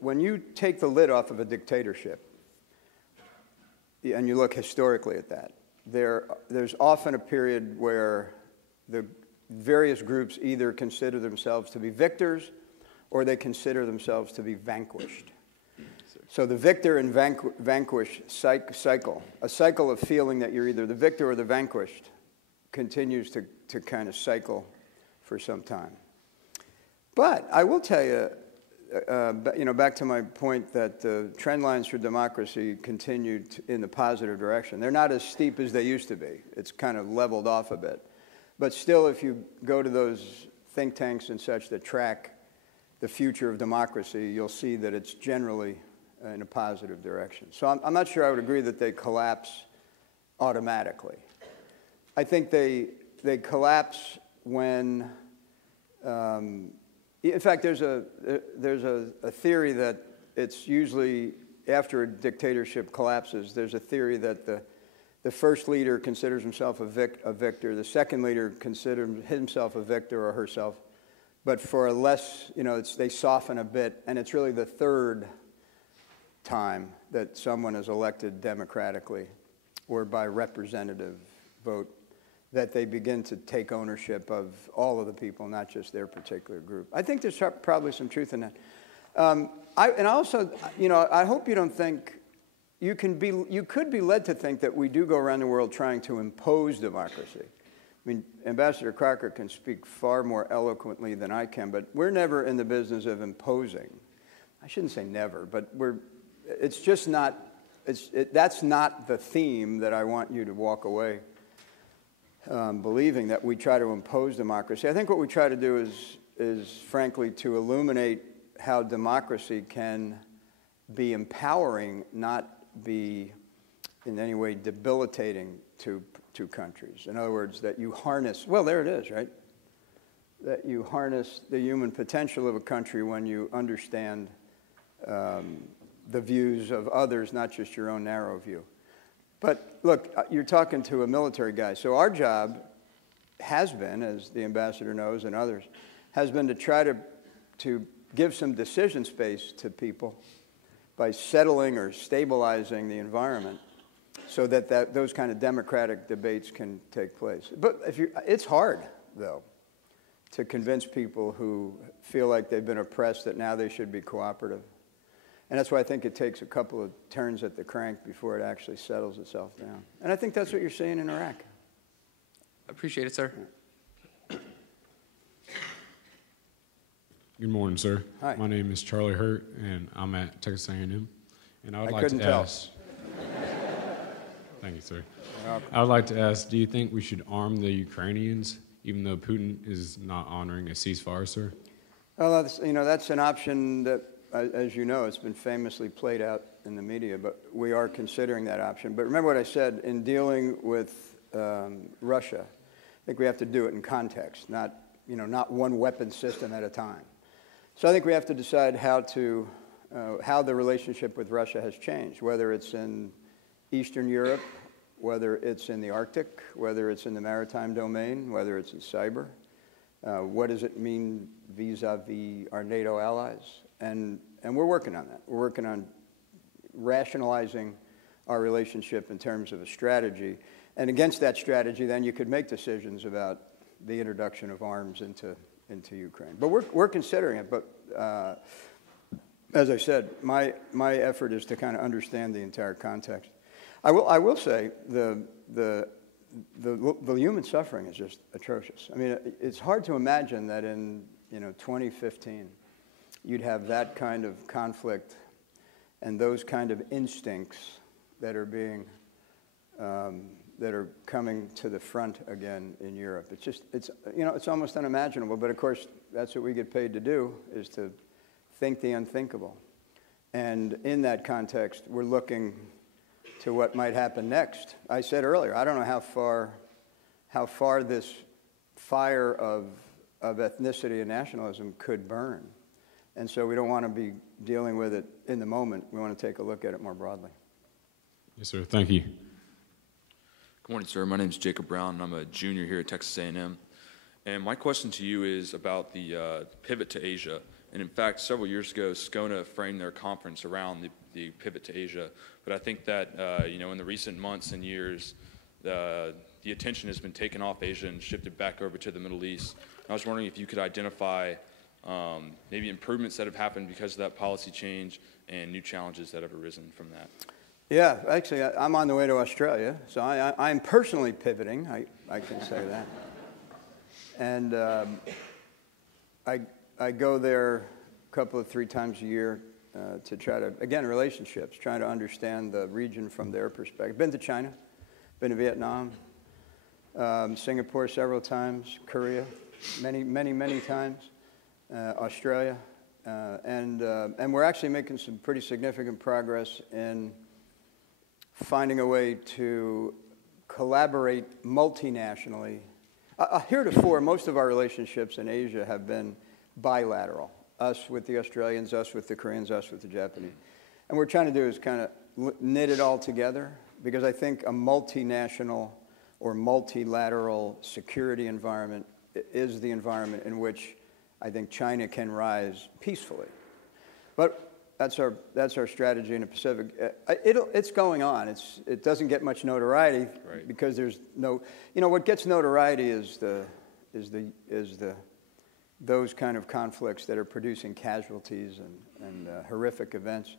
when you take the lid off of a dictatorship, and you look historically at that, there's often a period where the various groups either consider themselves to be victors or they consider themselves to be vanquished. So the victor and vanquish cycle, a cycle of feeling that you're either the victor or the vanquished, continues to kind of cycle for some time. But I will tell you, back to my point that the trend lines for democracy continued in the positive direction. They're not as steep as they used to be. It's kind of leveled off a bit. But still, if you go to those think tanks and such that track the future of democracy, you'll see that it's generally in a positive direction. So I'm not sure I would agree that they collapse automatically. I think they collapse when, in fact, there's a theory that it's usually after a dictatorship collapses, there's a theory that the first leader considers himself a victor, the second leader considers himself a victor or herself, but for a less, they soften a bit, and it's really the third time that someone is elected democratically or by representative vote that they begin to take ownership of all of the people, not just their particular group. I think there's probably some truth in that. I hope you don't think, you could be led to think that we do go around the world trying to impose democracy. I mean, Ambassador Crocker can speak far more eloquently than I can, but we're never in the business of imposing. I shouldn't say never, but it's just not, that's not the theme that I want you to walk away believing, that we try to impose democracy. I think what we try to do is frankly to illuminate how democracy can be empowering, not be in any way debilitating to countries. In other words, that you harness, well, there it is, right? That you harness the human potential of a country when you understand the views of others, not just your own narrow view. But look, you're talking to a military guy. So our job has been, as the ambassador knows and others, has been to try to give some decision space to people by settling or stabilizing the environment so that those kind of democratic debates can take place. But it's hard, though, to convince people who feel like they've been oppressed that now they should be cooperative. And that's why I think it takes a couple of turns at the crank before it actually settles itself down. And I think that's what you're seeing in Iraq. I appreciate it, sir. Good morning, sir. Hi. My name is Charlie Hurt, and I'm at Texas A&M. And I would like to ask. Thank you, sir. I would like to ask, do you think we should arm the Ukrainians, even though Putin is not honoring a ceasefire, sir? Well, that's an option that, as you know, it's been famously played out in the media, but we are considering that option. But remember what I said, in dealing with Russia, I think we have to do it in context, not one weapon system at a time. So I think we have to decide how the relationship with Russia has changed, whether it's in Eastern Europe, whether it's in the Arctic, whether it's in the maritime domain, whether it's in cyber. What does it mean vis-a-vis our NATO allies? And we're working on that. We're working on rationalizing our relationship in terms of a strategy. And against that strategy, then you could make decisions about the introduction of arms into Ukraine. But we're considering it. But as I said, my effort is to kind of understand the entire context. I will say the human suffering is just atrocious. I mean, it's hard to imagine that in 2015 you'd have that kind of conflict and those kind of instincts that are being that are coming to the front again in Europe. It's almost unimaginable. But of course, that's what we get paid to do, is to think the unthinkable. And in that context, we're looking to what might happen next. I said earlier, I don't know how far this fire of ethnicity and nationalism could burn. And so we don't want to be dealing with it in the moment. We want to take a look at it more broadly. Yes, sir. Thank you. Good morning, sir. My name is Jacob Brown, and I'm a junior here at Texas A&M. And my question to you is about the pivot to Asia. And in fact, several years ago, SCONA framed their conference around the pivot to Asia. But I think that, in the recent months and years, the the attention has been taken off Asia and shifted back over to the Middle East. I was wondering if you could identify maybe improvements that have happened because of that policy change and new challenges that have arisen from that. Yeah, actually, I'm on the way to Australia, so I'm personally pivoting, I can say that. And I go there a couple of 3 times a year to try to, again, relationships, trying to understand the region from their perspective. Been to China, been to Vietnam, Singapore several times, Korea, many times, Australia. And we're actually making some pretty significant progress in finding a way to collaborate multinationally. Heretofore, most of our relationships in Asia have been bilateral, us with the Australians, us with the Koreans, us with the Japanese. And what we're trying to do is kind of knit it all together, because I think a multinational or multilateral security environment is the environment in which I think China can rise peacefully. But that's our strategy in the Pacific. It's going on. It doesn't get much notoriety, right, because there's no, what gets notoriety is those kind of conflicts that are producing casualties and horrific events.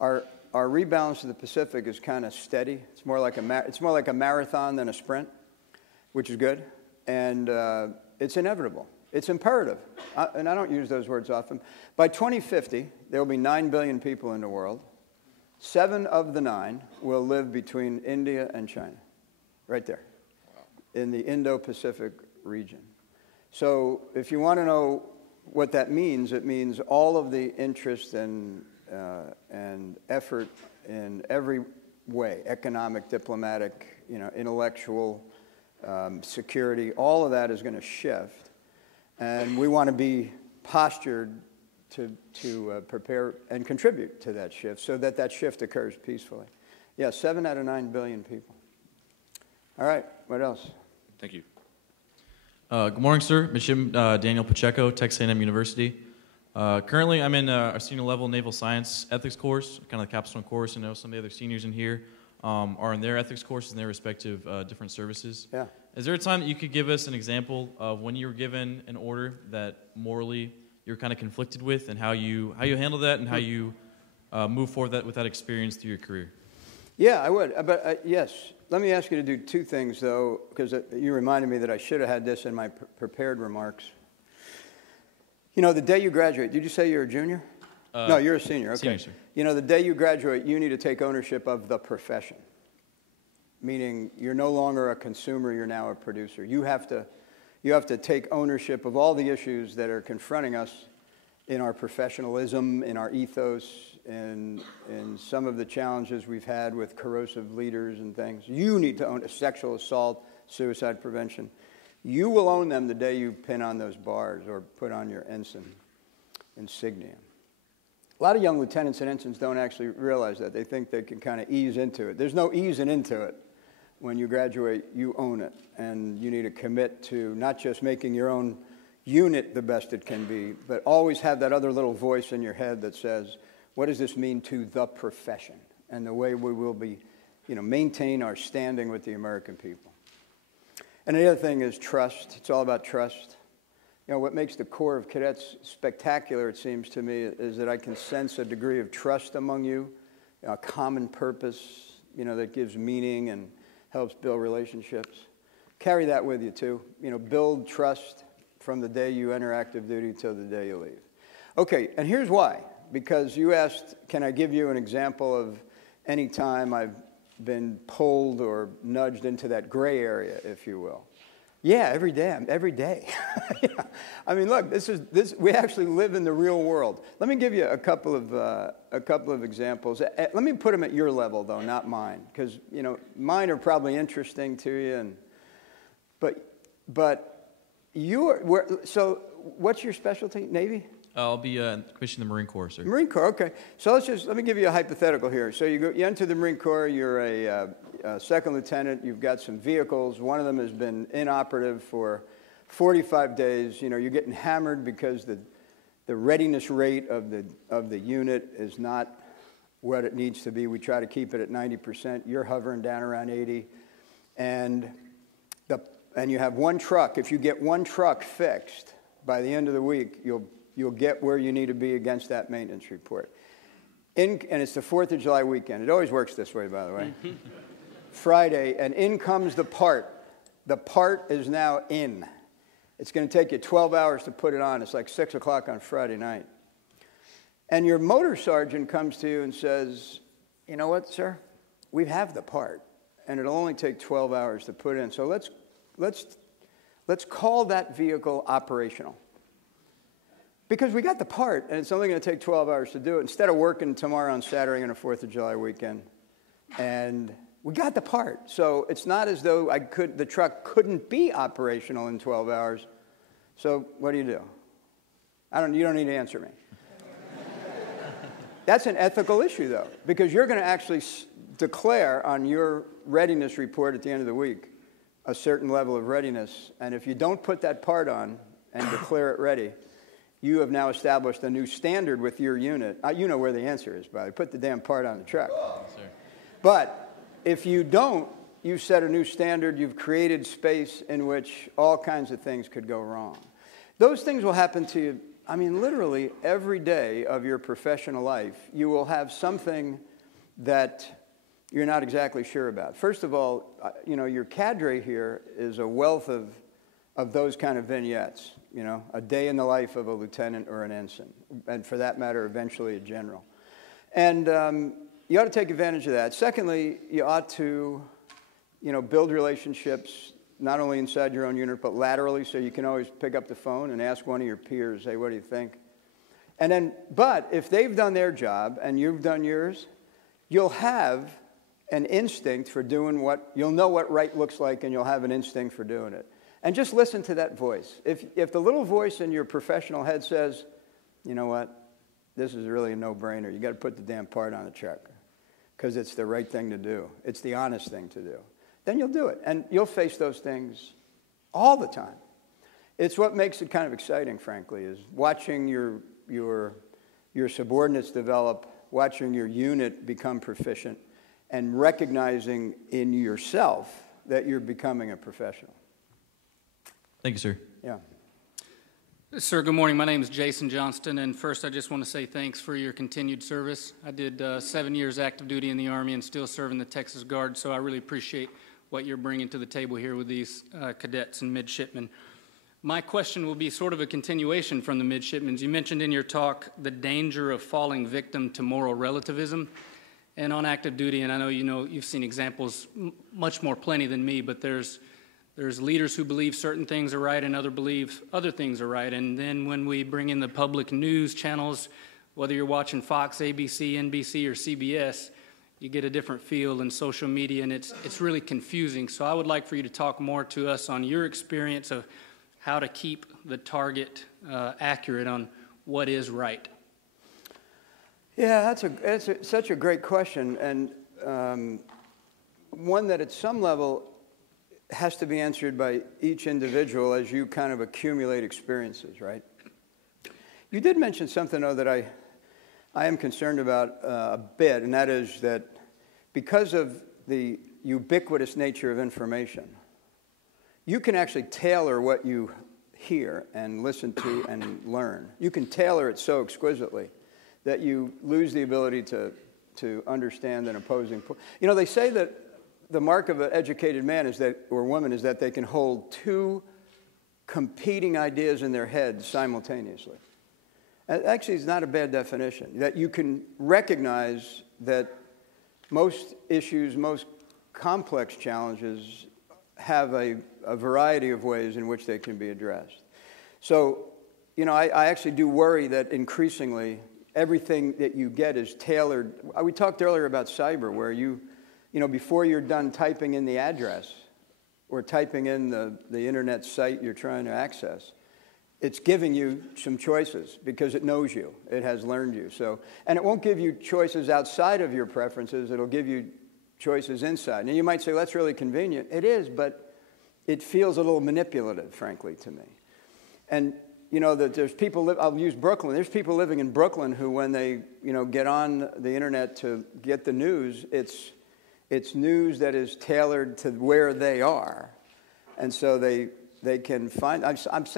Our rebalance of the Pacific is kind of steady. It's more like a marathon than a sprint, which is good, and it's inevitable. It's imperative, and I don't use those words often. By 2050, there will be 9 billion people in the world. 7 of the 9 will live between India and China, right there, in the Indo-Pacific region. So if you want to know what that means, it means all of the interest and effort in every way, economic, diplomatic, intellectual, security, all of that is going to shift. And we want to be postured to prepare and contribute to that shift so that that shift occurs peacefully. Yeah, 7 out of 9 billion people. All right, what else? Thank you. Good morning, sir. Mishim Daniel Pacheco, Texas A&M University. Currently, I'm in our senior level naval science ethics course, kind of the capstone course. I know some of the other seniors in here are in their ethics courses in their respective different services. Yeah. Is there a time that you could give us an example of when you were given an order that morally you're kind of conflicted with, and how you handle that, and how you move forward with that experience through your career? Yeah, I would. But yes, let me ask you to do 2 things, though, because you reminded me that I should have had this in my prepared remarks. The day you graduate, did you say you're a junior? No, you're a senior. Okay. Senior, sir. The day you graduate, you need to take ownership of the profession, meaning you're no longer a consumer, you're now a producer. You have to take ownership of all the issues that are confronting us in our professionalism, in our ethos, in some of the challenges we've had with corrosive leaders and things. You need to own sexual assault, suicide prevention. You will own them the day you pin on those bars or put on your ensign insignia. A lot of young lieutenants and ensigns don't actually realize that. They think they can kind of ease into it. There's no easing into it. When you graduate, you own it, and you need to commit to not just making your own unit the best it can be, but always have that other little voice in your head that says, what does this mean to the profession and the way we will be, maintain our standing with the American people. And the other thing is trust. It's all about trust. What makes the Corps of Cadets spectacular, it seems to me, is that I can sense a degree of trust among you, a common purpose, that gives meaning and helps build relationships. Carry that with you, too. Build trust from the day you enter active duty till the day you leave. Okay, and here's why. Because you asked, can I give you an example of any time I've been pulled or nudged into that gray area, if you will? Yeah, every day. I mean, look, this. We actually live in the real world. Let me give you a couple of examples. Let me put them at your level, though, not mine, because mine are probably interesting to you. But so what's your specialty? Navy? I'll be commissioned in the Marine Corps, sir. Marine Corps, okay. So let me give you a hypothetical here. So you enter the Marine Corps, you're a second lieutenant, you've got some vehicles. One of them has been inoperative for 45 days. You're getting hammered because the readiness rate of the unit is not what it needs to be. We try to keep it at 90%. You're hovering down around 80. And and you have one truck. If you get one truck fixed by the end of the week, you'll get where you need to be against that maintenance report. And it's the 4th of July weekend. It always works this way, by the way. Friday, and in comes the part. The part is now in. It's going to take you 12 hours to put it on. It's like 6 o'clock on Friday night. And your motor sergeant comes to you and says, you know what, sir? We have the part, and it'll only take 12 hours to put in. So let's call that vehicle operational. Because we got the part, and it's only going to take 12 hours to do it, instead of working tomorrow on Saturday on a 4th of July weekend. And we got the part. So it's not as though the truck couldn't be operational in 12 hours. So what do? You don't need to answer me. That's an ethical issue, though, because you're going to actually declare on your readiness report at the end of the week a certain level of readiness. And if you don't put that part on and declare it ready, you have now established a new standard with your unit. You know where the answer is, by the way. Put the damn part on the truck. Yes, but if you don't, you've set a new standard. You've created space in which all kinds of things could go wrong. Those things will happen to you, I mean, literally every day of your professional life. You will have something that you're not exactly sure about. First of all, your cadre here is a wealth of those kind of vignettes. A day in the life of a lieutenant or an ensign, and for that matter, eventually a general. And you ought to take advantage of that. Secondly, you ought to, build relationships, not only inside your own unit, but laterally, so you can always pick up the phone and ask one of your peers, hey, what do you think? And then, but if they've done their job and you've done yours, you'll have an instinct for doing you'll know what right looks like, and you'll have an instinct for doing it. And just listen to that voice. If the little voice in your professional head says, you know what, this is really a no-brainer. You got to put the damn part on the truck because it's the right thing to do. It's the honest thing to do. Then you'll do it, and you'll face those things all the time. It's what makes it kind of exciting, frankly, is watching your subordinates develop, watching your unit become proficient, and recognizing in yourself that you're becoming a professional. Thank you, sir. Yeah. Sir, good morning. My name is Jason Johnston, and first I just want to say thanks for your continued service. I did 7 years active duty in the Army and still serve in the Texas Guard, so I really appreciate what you're bringing to the table here with these cadets and midshipmen. My question will be sort of a continuation from the midshipmen. You mentioned in your talk the danger of falling victim to moral relativism. And on active duty, and I know you've seen examples much more plenty than me, but there's leaders who believe certain things are right and others believe other things are right. And then when we bring in the public news channels, whether you're watching Fox, ABC, NBC, or CBS, you get a different feel in social media, and it's really confusing. So I would like for you to talk more to us on your experience of how to keep the target accurate on what is right. Yeah, that's such a great question, and one that at some level has to be answered by each individual as you kind of accumulate experiences, right? You did mention something, though, that I am concerned about a bit, and that is that because of the ubiquitous nature of information, you can actually tailor what you hear and listen to and learn. You can tailor it so exquisitely that you lose the ability to understand an opposing point. They say that the mark of an educated man or woman is that they can hold two competing ideas in their head simultaneously. Actually, it's not a bad definition, that you can recognize that most issues, most complex challenges have a variety of ways in which they can be addressed. So, I actually do worry that increasingly everything that you get is tailored. We talked earlier about cyber, where before you're done typing in the address or typing in the internet site you're trying to access, it's giving you some choices because it knows you. It has learned you. And it won't give you choices outside of your preferences. It'll give you choices inside. And you might say, that's really convenient. It is, but it feels a little manipulative, frankly, to me. And that there's people, I'll use Brooklyn. There's people living in Brooklyn who, when they, get on the internet to get the news, it's news that is tailored to where they are. And so they can find, I'm saying